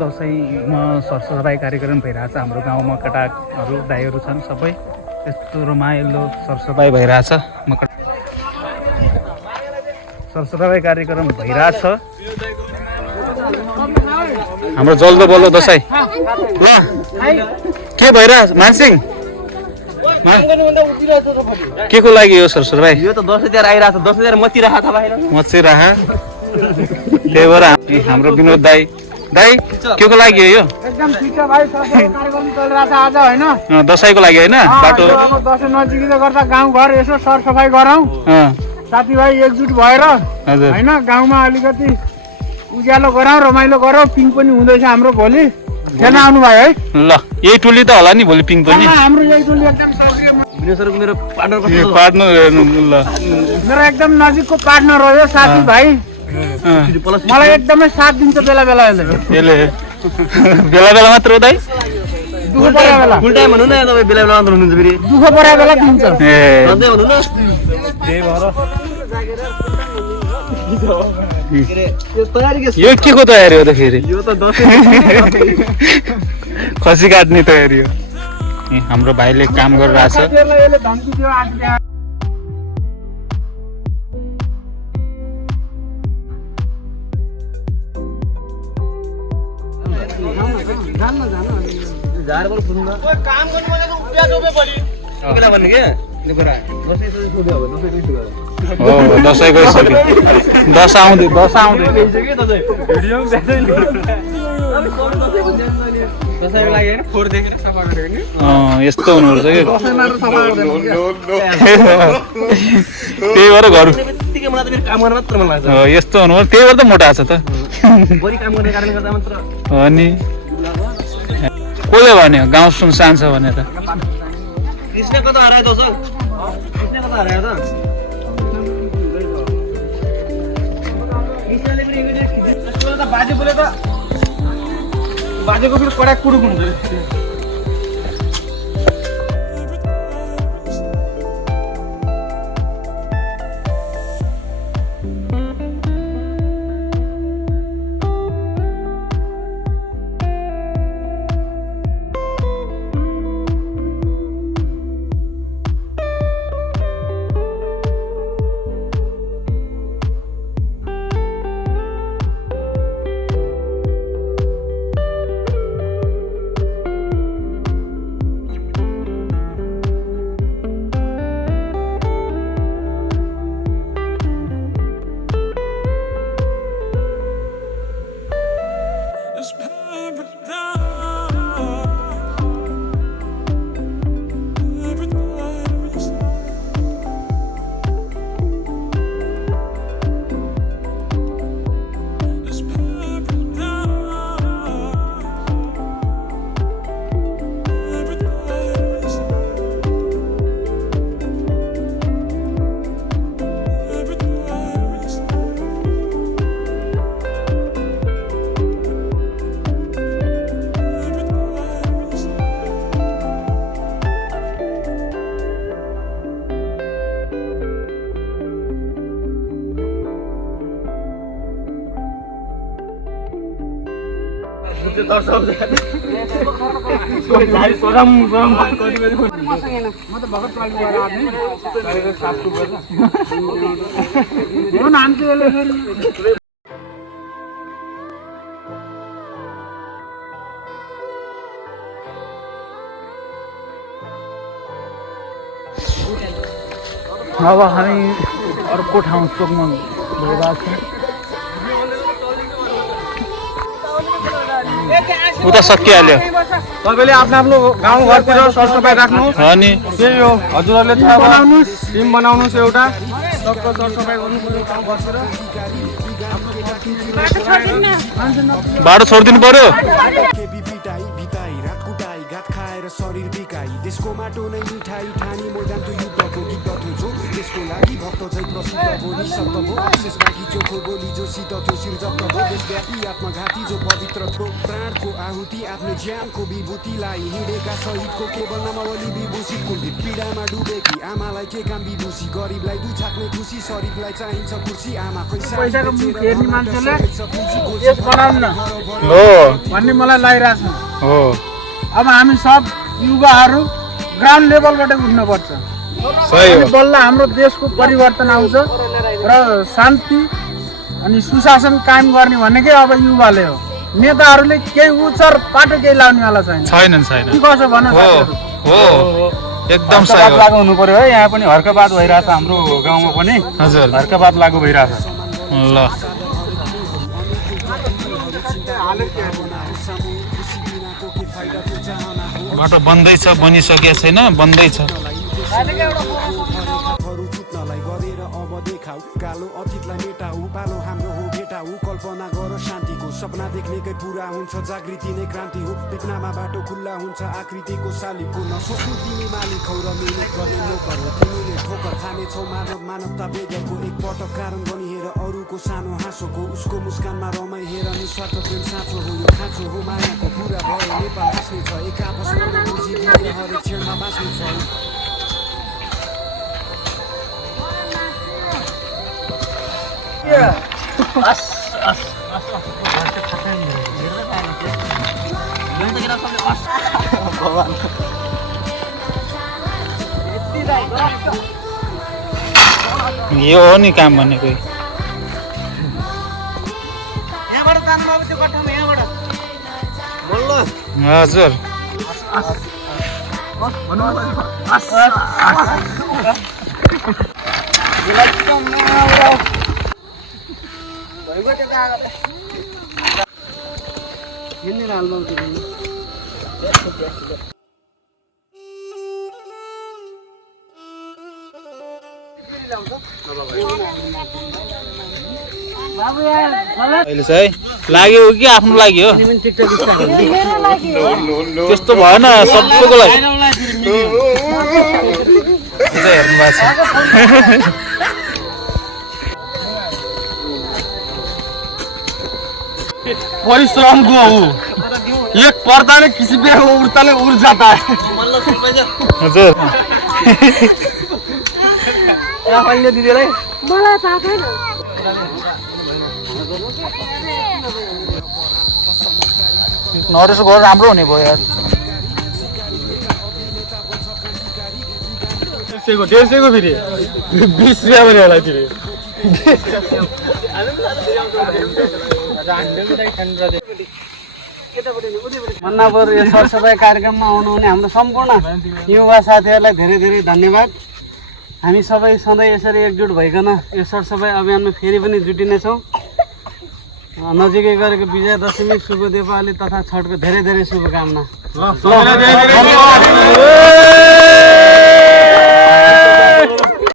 दसैँमा सरसफाइ कार्यक्रम भइरहेछ हाम्रो गाउँमा केटाहरू दाइहरू छन् सबै यस्तो रमाइलो सरसफाइ भइरहेछ सरसफाइ कार्यक्रम भइरहेछ हाम्रो जल्दो बल्दो दसैँ ल के भइरहेछ मानसिंह के को लागि यो सरसफाइ यो त दसैँ तिहार आइरहेछ दसैँ तिहार मचिरहेछ त्यही भएर हाम्रो विनोद दाई के को लागि हो यो एकदम ठिक छ भाइ सरसफाइ कार्यक्रम चलिरहेछ आज हैन दसैँको लागि हैन बाटो अब दसैँ नजिकै गर्दा गाउँ घर यसो सरसफाइ गरौँ साथीभाइ एकजुट भएर हैन गाउँमा अलिकति उज्यालो गरौँ रमाइलो गरौँ पिङ पनि हुँदैछ हाम्रो भोलि हेर्न आउनु भयो है ल यही टोली त होला नि भोलि पिङ पनि हाम्रो यही टोली एकदम सक्रिय मेरो पार्टनर ल मेरो एकदम नजिकको पार्टनर हो यो साथीभाइ मलाई एकदमै साथ दिन्छ बेला बेला यसले बेला बेला मात्र हो दाइ दुःख परे बेला फुल टाइम भन्नु न तपाईँ बेला बेला मात्र हुनुहुन्छ फेरि दुःख परे बेला दिन्छ सधैँ भन्नु न त्यही भएर तयारी के यो के को तयारी हो त फेरि यो त दसैँ खसी काट्ने तयारी हो हाम्रो भाइले काम गरिरहेछ यसले धम्की दियो आज झार बल फुल्नु न काम गर्नु भने त उप्या जोबे बढी केला भन्ने के नेपरा दसैँ सोध्यो अब दसैँ सुरु गर्यो हो दसैँ गइसक्यो दसैँ आउँदै गइसक्यो दसैँ भिडियो पनि देख्दैन अब कोन दसैँ भन्ने दसैँको लागि हैन फोर देखेर सफा गरेको नि यस्तो हुनुपर्छ के दसैँ मात्र सफा गर्दैन त्यही भएर घर त्यतिकै मलाई त मेरो काम गर्न मात्र मन लाग्छ यस्तो हुनुपर्छ त्यही भएर त मोटा छ त बढी काम गर्ने कारणले गर्दा मात्र अनि कसले भन्यो गाउँ सुनसान छ भनेर कृष्ण कता हरायो दोस्तों कृष्ण कता हरायो त कृष्णले पनि इङ्ग्लिस खिच्यो त बाजे बोले त बाजेको फेरि कडा कुडुक हुन्छ अब हामी अर्को ठाउँ चोकमा गइरहेको छौँ उता सकिहाल्यो तपाईले आफ्नो गाउँ घरतिर सरसफाइ राख्नु अनि त्यही हो हजुरहरुले थाहा बनाउनुस् टिम बनाउनुस् एउटा सबको सरसफाइ गर्नुपर्छ गाउँ घरतिर बाटो छोडिदिनु पर्यो शरीर बिकाई देशको माटो नै मिठाई ठानी मैदानको युद्धको गीत थियो जो देश देशको लागि भक्त झै प्रसिद्ध बोली शब्द भो विशेष बाँकी चोखो बोली जो सिद्ध थियो सिर्जक्त भो देशव्यापी आत्मघाती जो पवित्र थियो प्राणको आहुति आफ्नो ज्यानको विभूतिलाई हिँडेका शहीदको केवल नामावली विभूषित कुण्डित पीडामा डुबेकी आमालाई के काम विदुषी गरिबलाई दुई छाक्ने खुसी शरीरलाई चाहिन्छ कुर्सी आमा पैसाको मुख हेर्ने मान्छेले यस बनाउन हो भन्ने मलाई लागिरहेछ हो अब हामी सब युवाहरू ग्राउन्ड लेभलबाट उठ्नुपर्छ सही हो बल्ल हाम्रो देशको परिवर्तन आउँछ र शान्ति अनि सुशासन कायम गर्ने भनेकै अब युवाले हो नेताहरूले केही उचर पाटो केही लाउनेवाला छैन छैन के कसो भन हो हो एकदम सही हो लागु हुनु पर्यो है यहाँ पनि हर्कबाद भइरहेछ हाम्रो गाउँमा पनि हजुर हर्कबाद लागु भइरहेछ ल बाटो बन्दैछ बनिसकेको छैन बन्दैछ जुत्नलाई गरेर अब देखाऊ कालो अतीतलाई मेटाऊ पालो हाम्रो हो भेटाऊ कल्पना गर शान्तिको सपना देख्नेकै पुरा हुन्छ जागृति नै क्रान्ति हो देख्नमा बाटो खुल्ला हुन्छ आकृतिको शालिगको नसोच्नु तिमी मालिक हौ र मिहिनेत गर्ने नोकर हो तिमीले ठोकर खानेछौ मानवता वेगको एकपटक कारण बनी हेर अरूको सानो हाँसोको उसको मुस्कानमा रमाइ हेर निस्वार्थ प्रेम साँचो हो यो खाँचो हो मायाको पुरा भयो नेपाल हाँस्ने छ एक आपसमा बुझिदिएर हरेक क्षणमा बाँच्ने छ यो हो नि काम भनेको यहाँबाट जानु अब त्यो कट्ठामा यहाँबाट हजुर अहिले चाहिँ लाग्यो कि आफ्नो लागि हो त्यस्तो भएन सबैको लागि हेर्नु भएको छ परिश्रमको हो एक पर्दाले किसी पे उड़ताले उड़ जाता है हजुर राफाइले दिदीलाई मलाई थाहा छैन नरेश घर राम्रो हुने भयो यार डेढ़ सौ को फेरि 20 रुपियाँ पनि होला फेरि मन्नापुर यो सरसफाइ कार्यक्रममा आउनुहुने हाम्रो सम्पूर्ण युवा साथीहरूलाई धेरै धेरै धन्यवाद हामी सबै सधैँ यसरी एकजुट भइकन यो सरसफाइ अभियानमा फेरि पनि जुटिनेछौँ नजिकै गरेको विजया दशमी शुभ दीपावली तथा छठको धेरै धेरै शुभकामना